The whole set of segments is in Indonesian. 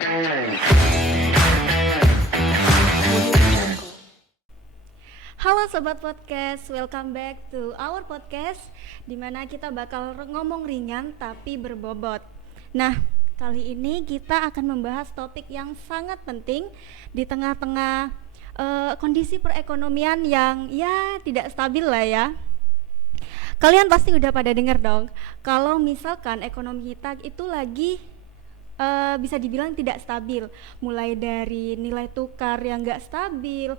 Halo Sobat Podcast, welcome back to our podcast di mana kita bakal ngomong ringan tapi berbobot. Nah, kali ini kita akan membahas topik yang sangat penting di tengah-tengah kondisi perekonomian yang ya tidak stabil lah ya. Kalian pasti udah pada denger dong, kalau misalkan ekonomi kita itu lagi bisa dibilang tidak stabil, mulai dari nilai tukar yang gak stabil,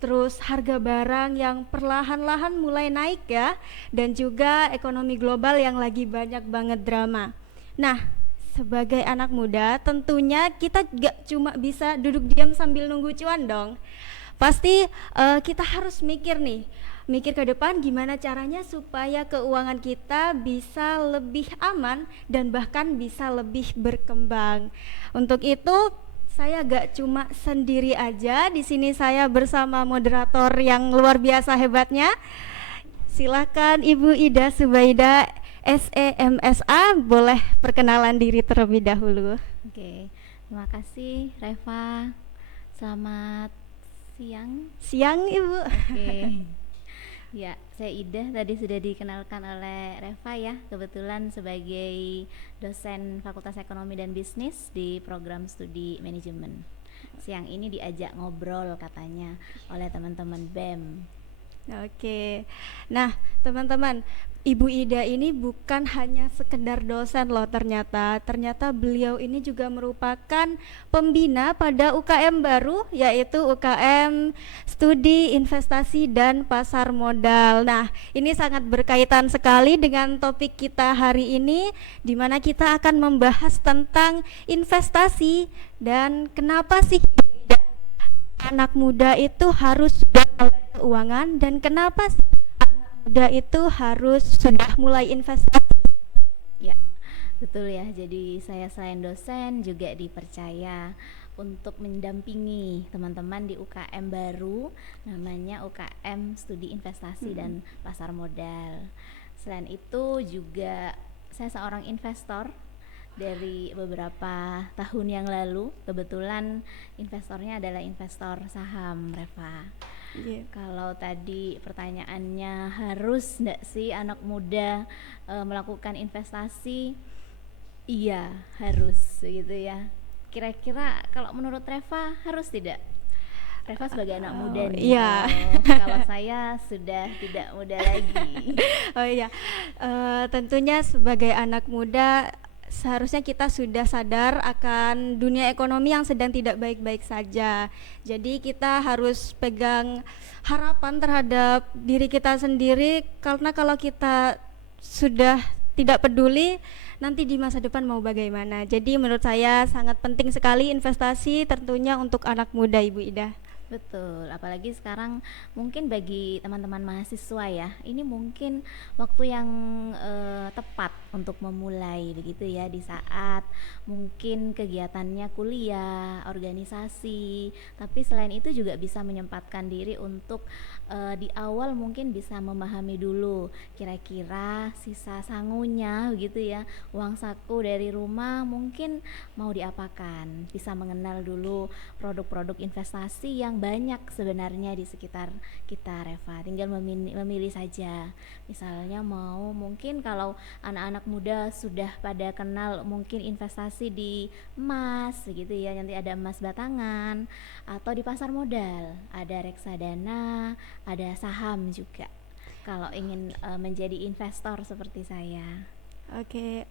terus harga barang yang perlahan-lahan mulai naik ya, dan juga ekonomi global yang lagi banyak banget drama. Nah, sebagai anak muda tentunya kita gak cuma bisa duduk diam sambil nunggu cuan dong. Pasti kita harus mikir ke depan gimana caranya supaya keuangan kita bisa lebih aman dan bahkan bisa lebih berkembang. Untuk itu saya gak cuma sendiri aja, di sini saya bersama moderator yang luar biasa hebatnya. Silakan Ibu Ida Subaida SEMSA, boleh perkenalan diri terlebih dahulu. Oke, terima kasih Reva. Selamat siang Ibu. Oke. Ya, saya Ida, tadi sudah dikenalkan oleh Reva ya. Kebetulan sebagai dosen Fakultas Ekonomi dan Bisnis di program studi manajemen. Siang ini diajak ngobrol katanya oleh teman-teman BEM. Oke, nah teman-teman, Ibu Ida ini bukan hanya sekedar dosen loh, ternyata beliau ini juga merupakan pembina pada UKM baru, yaitu UKM Studi Investasi dan Pasar Modal. Nah, ini sangat berkaitan sekali dengan topik kita hari ini, di mana kita akan membahas tentang investasi dan kenapa sih anak muda itu harus sudah melek keuangan, dan kenapa sih anak muda itu harus sudah mulai investasi. Ya, betul ya. Jadi saya selain dosen juga dipercaya untuk mendampingi teman-teman di UKM baru, namanya UKM Studi Investasi dan Pasar Modal. Selain itu juga saya seorang investor dari beberapa tahun yang lalu. Kebetulan investornya adalah investor saham, Reva. Kalau tadi pertanyaannya, harus enggak sih anak muda melakukan investasi? Iya, harus gitu ya. Kira-kira kalau menurut Reva harus tidak? Reva sebagai anak muda nih. Iya. Kalau saya sudah tidak muda lagi. Oh iya, tentunya sebagai anak muda seharusnya kita sudah sadar akan dunia ekonomi yang sedang tidak baik-baik saja. Jadi kita harus pegang harapan terhadap diri kita sendiri, karena kalau kita sudah tidak peduli, nanti di masa depan mau bagaimana. Jadi menurut saya sangat penting sekali investasi, tentunya untuk anak muda, Ibu Ida. Betul, apalagi sekarang mungkin bagi teman-teman mahasiswa ya, ini mungkin waktu yang tepat untuk memulai begitu ya, di saat mungkin kegiatannya kuliah, organisasi, tapi selain itu juga bisa menyempatkan diri untuk di awal mungkin bisa memahami dulu kira-kira sisa sangunya begitu ya, uang saku dari rumah mungkin mau diapakan, bisa mengenal dulu produk-produk investasi yang banyak sebenarnya di sekitar kita, Reva. Tinggal memilih saja. Misalnya mau, mungkin kalau anak-anak muda sudah pada kenal mungkin investasi di emas gitu ya, nanti ada emas batangan, atau di pasar modal ada reksadana, ada saham juga kalau ingin menjadi investor seperti saya. Oke,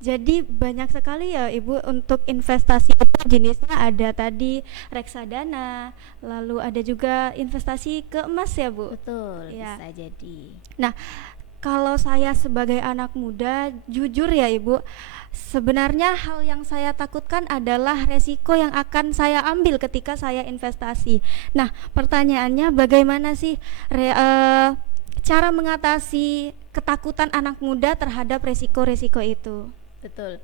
jadi banyak sekali ya Ibu untuk investasi itu, jenisnya ada tadi reksadana, lalu ada juga investasi ke emas ya Bu? Betul, ya. Bisa jadi. Nah, kalau saya sebagai anak muda, jujur ya Ibu, sebenarnya hal yang saya takutkan adalah resiko yang akan saya ambil ketika saya investasi. Nah, pertanyaannya bagaimana sih cara mengatasi ketakutan anak muda terhadap resiko-resiko itu? Betul.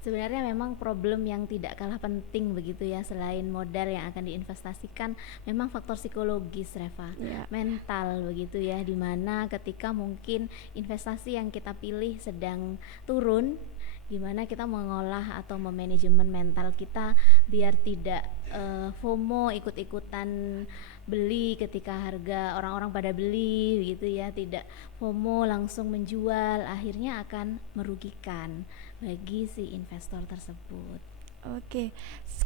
Sebenarnya memang problem yang tidak kalah penting begitu ya, selain modal yang akan diinvestasikan, memang faktor psikologis, Reva. Mental begitu ya, dimana ketika mungkin investasi yang kita pilih sedang turun, gimana kita mengolah atau memanajemen mental kita biar tidak FOMO ikut-ikutan beli ketika harga orang-orang pada beli gitu ya, tidak FOMO langsung menjual, akhirnya akan merugikan bagi si investor tersebut. Oke,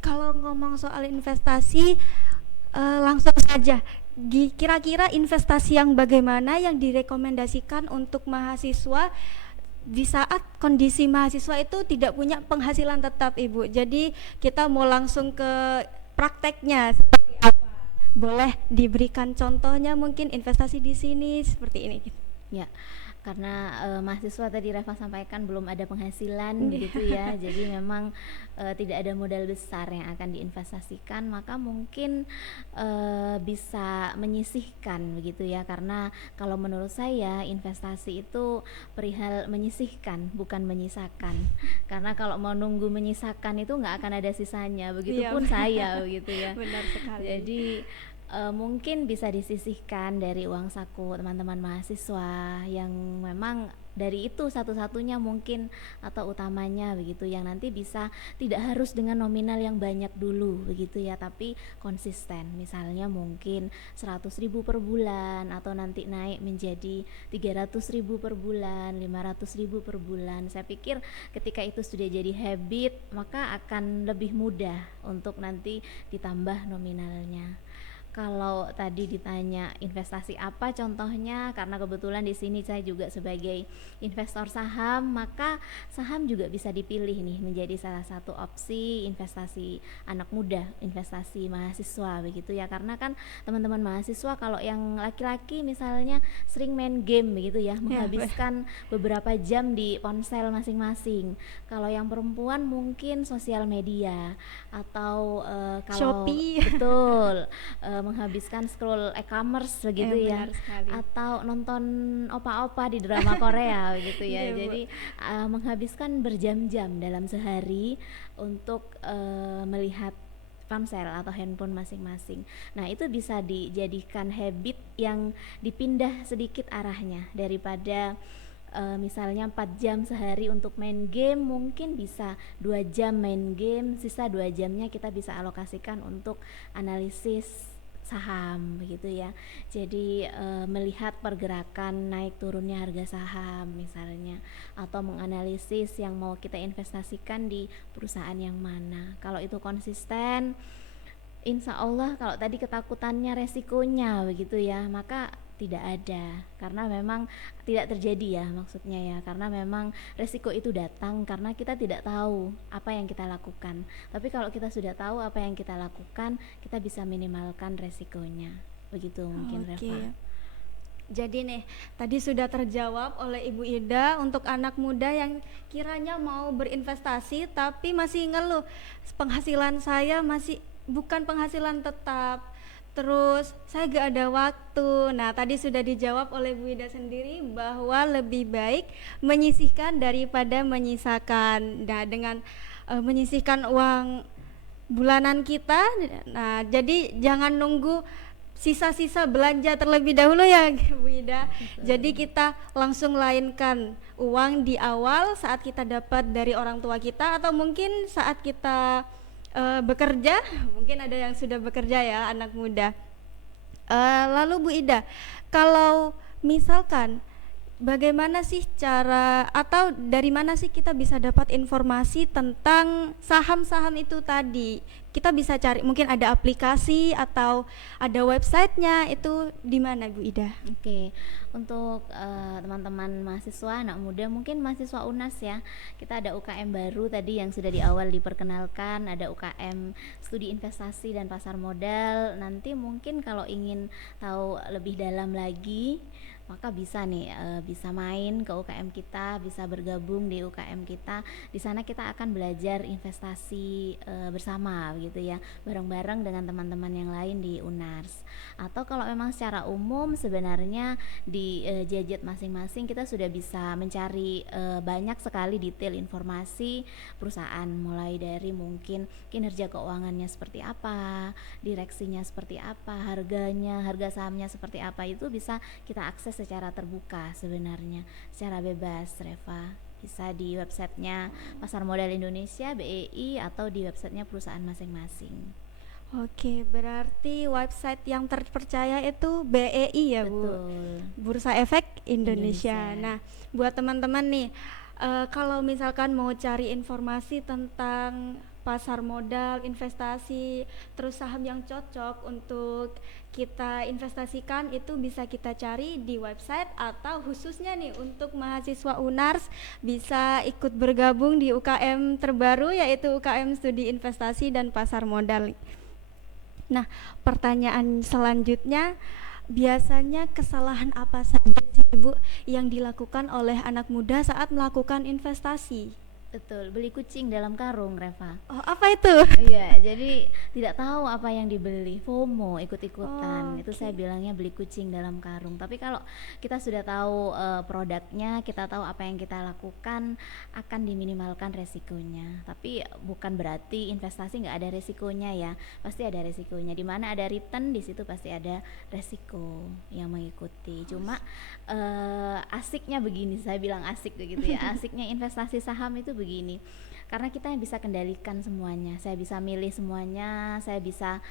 kalau ngomong soal investasi, langsung saja. Kira-kira investasi yang bagaimana yang direkomendasikan untuk mahasiswa di saat kondisi mahasiswa itu tidak punya penghasilan tetap, Ibu. Jadi kita mau langsung ke prakteknya seperti apa? Boleh diberikan contohnya mungkin investasi di sini seperti ini. Ya, karena mahasiswa tadi Reva sampaikan belum ada penghasilan Iya. begitu ya, jadi memang tidak ada modal besar yang akan diinvestasikan, maka mungkin bisa menyisihkan begitu ya, karena kalau menurut saya investasi itu perihal menyisihkan bukan menyisakan, karena kalau mau nunggu menyisakan itu nggak akan ada sisanya, Iya, begitupun saya begitu ya. benar sekali. Jadi mungkin bisa disisihkan dari uang saku teman-teman mahasiswa yang memang dari itu satu-satunya mungkin atau utamanya begitu, yang nanti bisa tidak harus dengan nominal yang banyak dulu begitu ya, tapi konsisten, misalnya mungkin 100.000 per bulan atau nanti naik menjadi 300.000 per bulan, 500.000 per bulan. Saya pikir ketika itu sudah jadi habit maka akan lebih mudah untuk nanti ditambah nominalnya. Kalau tadi ditanya investasi apa contohnya, karena kebetulan di sini saya juga sebagai investor saham, maka saham juga bisa dipilih nih menjadi salah satu opsi investasi anak muda, investasi mahasiswa begitu ya. Karena kan teman-teman mahasiswa kalau yang laki-laki misalnya sering main game begitu ya, menghabiskan beberapa jam di ponsel masing-masing. Kalau yang perempuan mungkin sosial media atau kalau Shopee. betul menghabiskan scroll e-commerce begitu ya, Benar sekali. atau nonton opa-opa di drama Korea gitu ya. Iya, Bu. Jadi menghabiskan berjam-jam dalam sehari untuk melihat ponsel atau handphone masing-masing. Nah, itu bisa dijadikan habit yang dipindah sedikit arahnya, daripada misalnya 4 jam sehari untuk main game, mungkin bisa 2 jam main game, sisa 2 jamnya kita bisa alokasikan untuk analisis saham begitu ya. Jadi melihat pergerakan naik turunnya harga saham misalnya, atau menganalisis yang mau kita investasikan di perusahaan yang mana. Kalau itu konsisten, insya Allah kalau tadi ketakutannya resikonya begitu ya, maka tidak ada, karena memang tidak terjadi ya maksudnya ya, karena memang resiko itu datang karena kita tidak tahu apa yang kita lakukan. Tapi kalau kita sudah tahu apa yang kita lakukan, kita bisa minimalkan resikonya begitu mungkin. Oke. Reva. Jadi nih, tadi sudah terjawab oleh Ibu Ida untuk anak muda yang kiranya mau berinvestasi tapi masih ngeluh, penghasilan saya masih bukan penghasilan tetap. Terus saya gak ada waktu. Nah, tadi sudah dijawab oleh Bu Ida sendiri bahwa lebih baik menyisihkan daripada menyisakan. Nah, dengan menyisihkan uang bulanan kita, nah jadi jangan nunggu sisa-sisa belanja terlebih dahulu ya Bu Ida. Jadi kita langsung lainkan uang di awal saat kita dapat dari orang tua kita, atau mungkin saat kita bekerja, mungkin ada yang sudah bekerja ya anak muda. Lalu Bu Ida, kalau misalkan bagaimana sih cara atau dari mana sih kita bisa dapat informasi tentang saham-saham itu tadi? Kita bisa cari, mungkin ada aplikasi atau ada websitenya, itu di mana Bu Ida? Oke, untuk teman-teman mahasiswa anak muda, mungkin mahasiswa UNAS ya, kita ada UKM baru tadi yang sudah di awal diperkenalkan, ada UKM Studi Investasi dan Pasar Modal. Nanti mungkin kalau ingin tahu lebih dalam lagi, maka bisa nih bisa main ke UKM kita, bisa bergabung di UKM kita. Di sana kita akan belajar investasi bersama gitu ya, bareng-bareng dengan teman-teman yang lain di UNARS. Atau kalau memang secara umum sebenarnya di gadget masing-masing kita sudah bisa mencari banyak sekali detail informasi perusahaan, mulai dari mungkin kinerja keuangannya seperti apa, direksinya seperti apa, harganya, harga sahamnya seperti apa, itu bisa kita akses secara terbuka sebenarnya, secara bebas, Reva. Bisa di websitenya Pasar Modal Indonesia BEI atau di websitenya perusahaan masing-masing. Oke, berarti website yang terpercaya itu BEI ya, Bu? Betul. Bursa Efek Indonesia. Indonesia. Nah, buat teman-teman nih, kalau misalkan mau cari informasi tentang pasar modal, investasi, terus saham yang cocok untuk kita investasikan, itu bisa kita cari di website, atau khususnya nih untuk mahasiswa UNARS bisa ikut bergabung di UKM terbaru, yaitu UKM Studi Investasi dan Pasar Modal. Nah, pertanyaan selanjutnya, biasanya kesalahan apa saja sih Ibu yang dilakukan oleh anak muda saat melakukan investasi? Betul, beli kucing dalam karung, Reva. Oh, apa itu? Iya, jadi tidak tahu apa yang dibeli, FOMO, ikut-ikutan. Itu Oke. saya bilangnya beli kucing dalam karung. Tapi kalau kita sudah tahu produknya, kita tahu apa yang kita lakukan, akan diminimalkan resikonya. Tapi bukan berarti investasi nggak ada resikonya ya. Pasti ada resikonya. Di mana ada return, di situ pasti ada resiko yang mengikuti. Cuma asiknya begini, saya bilang asik begitu ya. Asiknya investasi saham itu begini, karena kita yang bisa kendalikan semuanya. Saya bisa milih semuanya, saya bisa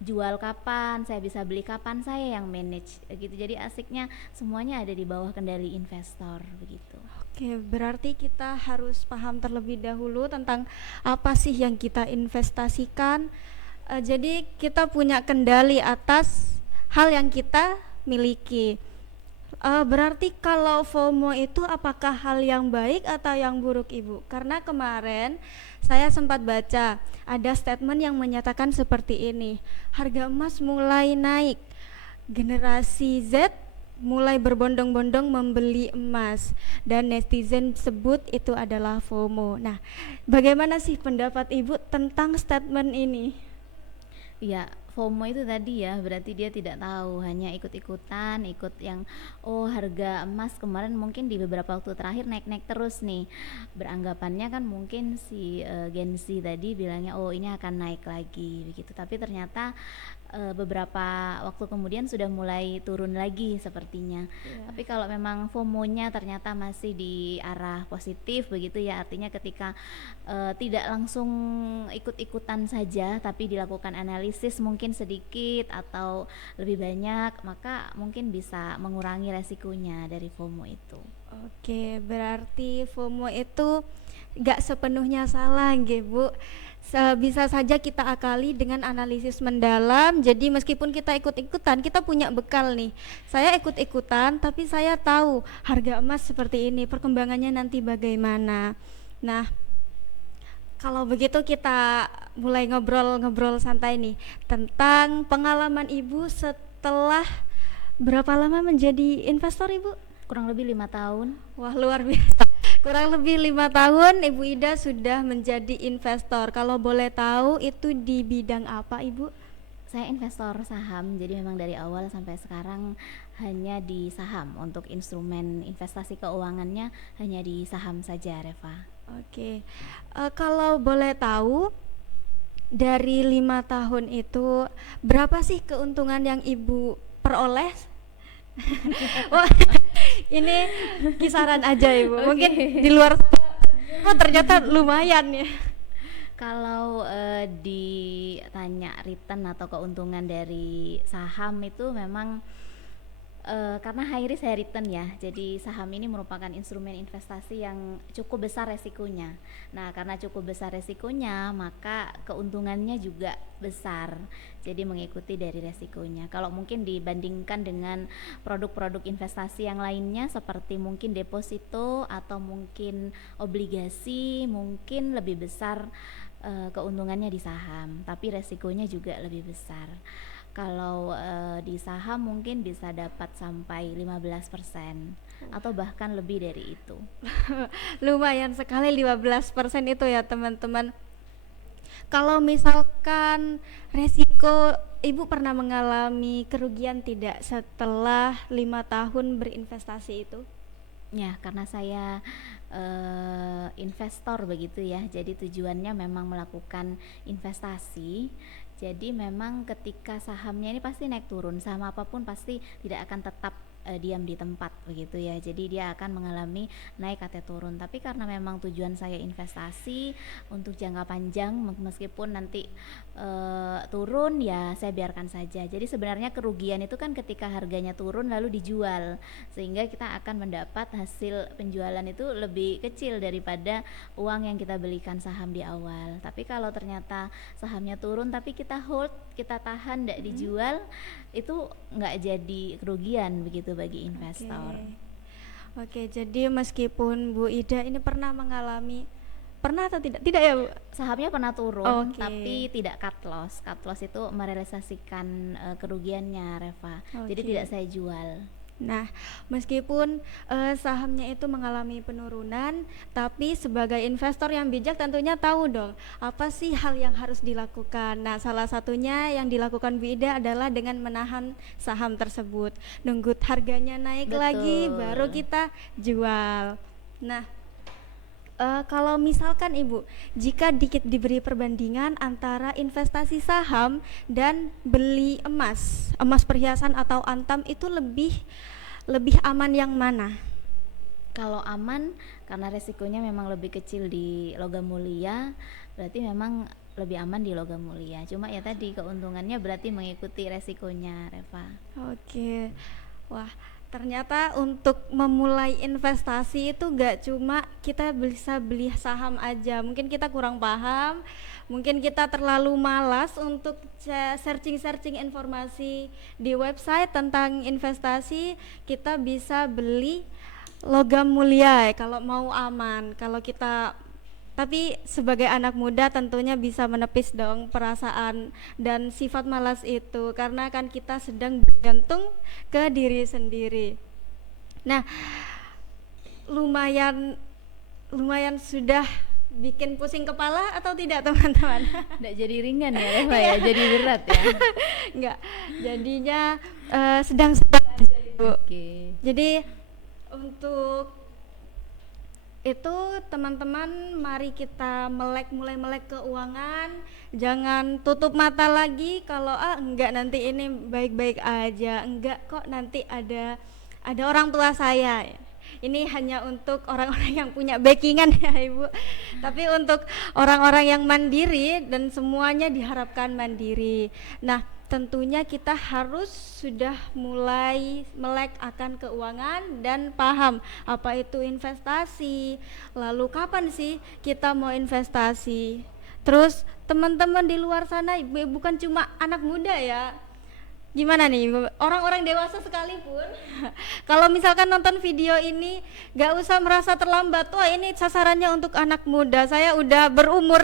jual kapan, saya bisa beli kapan, saya yang manage gitu. Jadi asiknya semuanya ada di bawah kendali investor begitu. Oke, berarti kita harus paham terlebih dahulu tentang apa sih yang kita investasikan. Jadi kita punya kendali atas hal yang kita miliki. Berarti kalau FOMO itu apakah hal yang baik atau yang buruk, Ibu? Karena kemarin saya sempat baca ada statement yang menyatakan seperti ini. Harga emas mulai naik. Generasi Z mulai berbondong-bondong membeli emas, dan netizen sebut itu adalah FOMO. Nah, bagaimana sih pendapat Ibu tentang statement ini? Ya, FOMO itu tadi ya, berarti dia tidak tahu, hanya ikut-ikutan, ikut yang harga emas kemarin mungkin di beberapa waktu terakhir naik-naik terus nih. Beranggapannya kan mungkin si Gen Z tadi bilangnya ini akan naik lagi begitu. Tapi ternyata beberapa waktu kemudian sudah mulai turun lagi sepertinya. Tapi kalau memang FOMO-nya ternyata masih di arah positif begitu ya, artinya ketika tidak langsung ikut-ikutan saja tapi dilakukan analisis mungkin sedikit atau lebih banyak, maka mungkin bisa mengurangi resikonya dari FOMO itu. Oke, berarti FOMO itu gak sepenuhnya salah, nggih Bu. Bisa saja kita akali dengan analisis mendalam. Jadi meskipun kita ikut-ikutan, kita punya bekal nih. Saya ikut-ikutan, tapi saya tahu harga emas seperti ini, perkembangannya nanti bagaimana. Nah, kalau begitu kita mulai ngobrol-ngobrol santai nih tentang pengalaman Ibu setelah berapa lama menjadi investor, Ibu? Kurang lebih 5 tahun. Wah, luar biasa. Kurang lebih 5 tahun Ibu Ida sudah menjadi investor. Kalau boleh tahu itu di bidang apa, Ibu? Saya investor saham, jadi memang dari awal sampai sekarang hanya di saham. Untuk instrumen investasi keuangannya hanya di saham saja, Reva. Oke. Kalau boleh tahu dari 5 tahun itu berapa sih keuntungan yang Ibu peroleh? Wah, ini kisaran aja Ibu. Mungkin di luar ternyata lumayan ya. Kalau ditanya return atau keuntungan dari saham itu memang karena high risk high return ya, jadi saham ini merupakan instrumen investasi yang cukup besar resikonya. Nah, karena cukup besar resikonya, maka keuntungannya juga besar. Jadi mengikuti dari resikonya. Kalau mungkin dibandingkan dengan produk-produk investasi yang lainnya seperti mungkin deposito atau mungkin obligasi, mungkin lebih besar keuntungannya di saham, tapi resikonya juga lebih besar. Kalau di saham mungkin bisa dapat sampai 15% atau bahkan lebih dari itu. Lumayan sekali 15% itu ya teman-teman. Kalau misalkan resiko, Ibu pernah mengalami kerugian tidak setelah 5 tahun berinvestasi itu? Ya, karena saya investor begitu ya, jadi tujuannya memang melakukan investasi. Jadi memang ketika sahamnya ini pasti naik turun, saham apapun pasti tidak akan tetap diam di tempat begitu ya. Jadi dia akan mengalami naik atau turun. Tapi karena memang tujuan saya investasi untuk jangka panjang, meskipun nanti turun ya saya biarkan saja. Jadi sebenarnya kerugian itu kan ketika harganya turun lalu dijual, sehingga kita akan mendapat hasil penjualan itu lebih kecil daripada uang yang kita belikan saham di awal. Tapi kalau ternyata sahamnya turun tapi kita hold, kita tahan, tidak dijual, itu nggak jadi kerugian begitu bagi investor. Oke, jadi meskipun Bu Ida ini pernah atau tidak? Tidak ya, Bu? Sahamnya pernah turun, tapi tidak cut loss. Cut loss itu merealisasikan kerugiannya, Reva. Jadi tidak saya jual. Nah, meskipun sahamnya itu mengalami penurunan, tapi sebagai investor yang bijak tentunya tahu dong apa sih hal yang harus dilakukan. Nah, salah satunya yang dilakukan Bu Ida adalah dengan menahan saham tersebut, nunggu harganya naik lagi baru kita jual. Nah, kalau misalkan Ibu, jika diberi perbandingan antara investasi saham dan beli emas perhiasan atau antam, itu lebih aman yang mana? Kalau aman karena resikonya memang lebih kecil di logam mulia, berarti memang lebih aman di logam mulia. Cuma ya tadi keuntungannya berarti mengikuti resikonya, Reva. Oke. Wah, ternyata untuk memulai investasi itu gak cuma kita bisa beli saham aja. Mungkin kita kurang paham, mungkin kita terlalu malas untuk searching informasi di website tentang investasi. Kita bisa beli logam mulia kalau mau aman. Tapi sebagai anak muda tentunya bisa menepis dong perasaan dan sifat malas itu, karena kan kita sedang bergantung ke diri sendiri. Nah, lumayan sudah bikin pusing kepala atau tidak, teman-teman? Nggak jadi ringan ya, Reva ya, jadi berat ya? Nggak, jadinya sedang-sedang aja, Ibu. Jadi untuk itu teman-teman, mari kita mulai melek keuangan, jangan tutup mata lagi kalau enggak nanti ini baik-baik aja, enggak kok nanti ada orang tua saya. Ini hanya untuk orang-orang yang punya backingan ya Ibu. Tapi untuk orang-orang yang mandiri, dan semuanya diharapkan mandiri. Nah, tentunya kita harus sudah mulai melek akan keuangan dan paham apa itu investasi, lalu kapan sih kita mau investasi. Terus teman-teman di luar sana, bukan cuma anak muda ya, gimana nih orang-orang dewasa sekalipun kalau misalkan nonton video ini gak usah merasa terlambat, wah ini sasarannya untuk anak muda, saya udah berumur.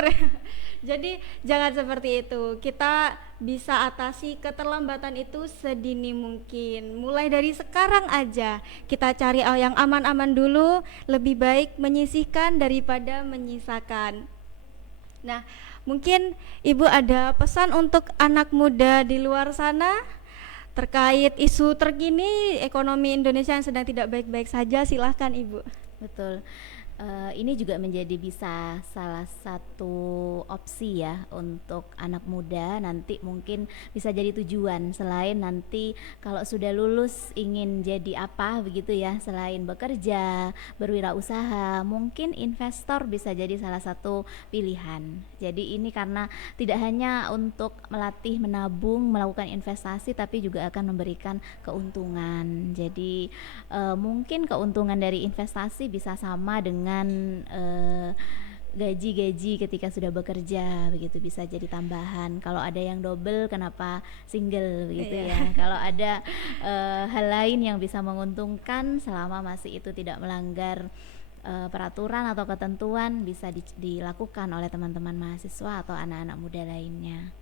Jadi jangan seperti itu, kita bisa atasi keterlambatan itu sedini mungkin. Mulai dari sekarang aja kita cari yang aman-aman dulu, lebih baik menyisihkan daripada menyisakan. Nah, mungkin Ibu ada pesan untuk anak muda di luar sana terkait isu terkini ekonomi Indonesia yang sedang tidak baik-baik saja, silahkan Ibu. Betul. Ini juga menjadi bisa salah satu opsi ya untuk anak muda, nanti mungkin bisa jadi tujuan selain nanti kalau sudah lulus ingin jadi apa begitu ya, selain bekerja, berwirausaha, mungkin investor bisa jadi salah satu pilihan. Jadi ini karena tidak hanya untuk melatih menabung, melakukan investasi, tapi juga akan memberikan keuntungan. Jadi mungkin keuntungan dari investasi bisa sama dengan gaji ketika sudah bekerja begitu, bisa jadi tambahan. Kalau ada yang double, kenapa single begitu ya. Kalau ada hal lain yang bisa menguntungkan selama masih itu tidak melanggar peraturan atau ketentuan, bisa dilakukan oleh teman-teman mahasiswa atau anak-anak muda lainnya.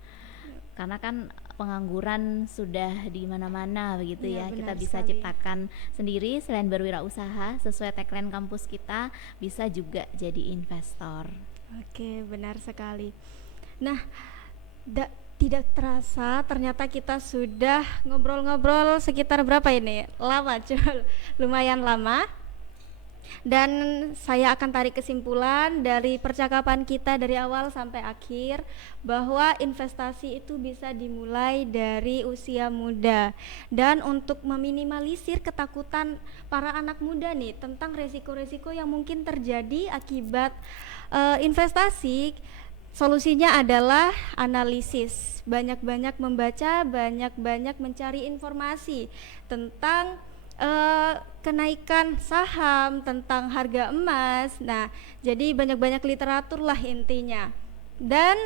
Karena kan pengangguran sudah di mana-mana begitu ya, kita bisa sekali ciptakan sendiri. Selain berwirausaha sesuai tagline kampus kita, bisa juga jadi investor. Oke, benar sekali. Nah, tidak terasa ternyata kita sudah ngobrol-ngobrol sekitar berapa ini? Lama, lumayan lama. Dan saya akan tarik kesimpulan dari percakapan kita dari awal sampai akhir bahwa investasi itu bisa dimulai dari usia muda. Dan untuk meminimalisir ketakutan para anak muda nih tentang resiko-resiko yang mungkin terjadi akibat investasi, solusinya adalah analisis. Banyak-banyak membaca, banyak-banyak mencari informasi tentang kenaikan saham, tentang harga emas. Nah, jadi banyak-banyak literatur lah intinya. Dan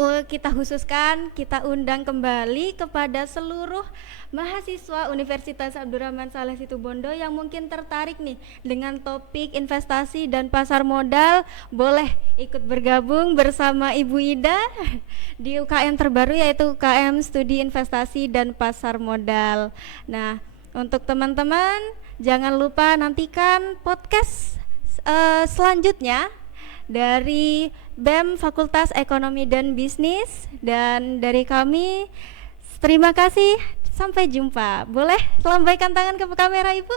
kita khususkan, kita undang kembali kepada seluruh mahasiswa Universitas Abdurrahman Saleh Situbondo yang mungkin tertarik nih dengan topik investasi dan pasar modal, boleh ikut bergabung bersama Ibu Ida di UKM terbaru, yaitu UKM Studi Investasi dan Pasar Modal. Nah, untuk teman-teman jangan lupa nantikan podcast selanjutnya dari BEM Fakultas Ekonomi dan Bisnis, dan dari kami terima kasih, sampai jumpa. Boleh lambaikan tangan ke kamera Ibu?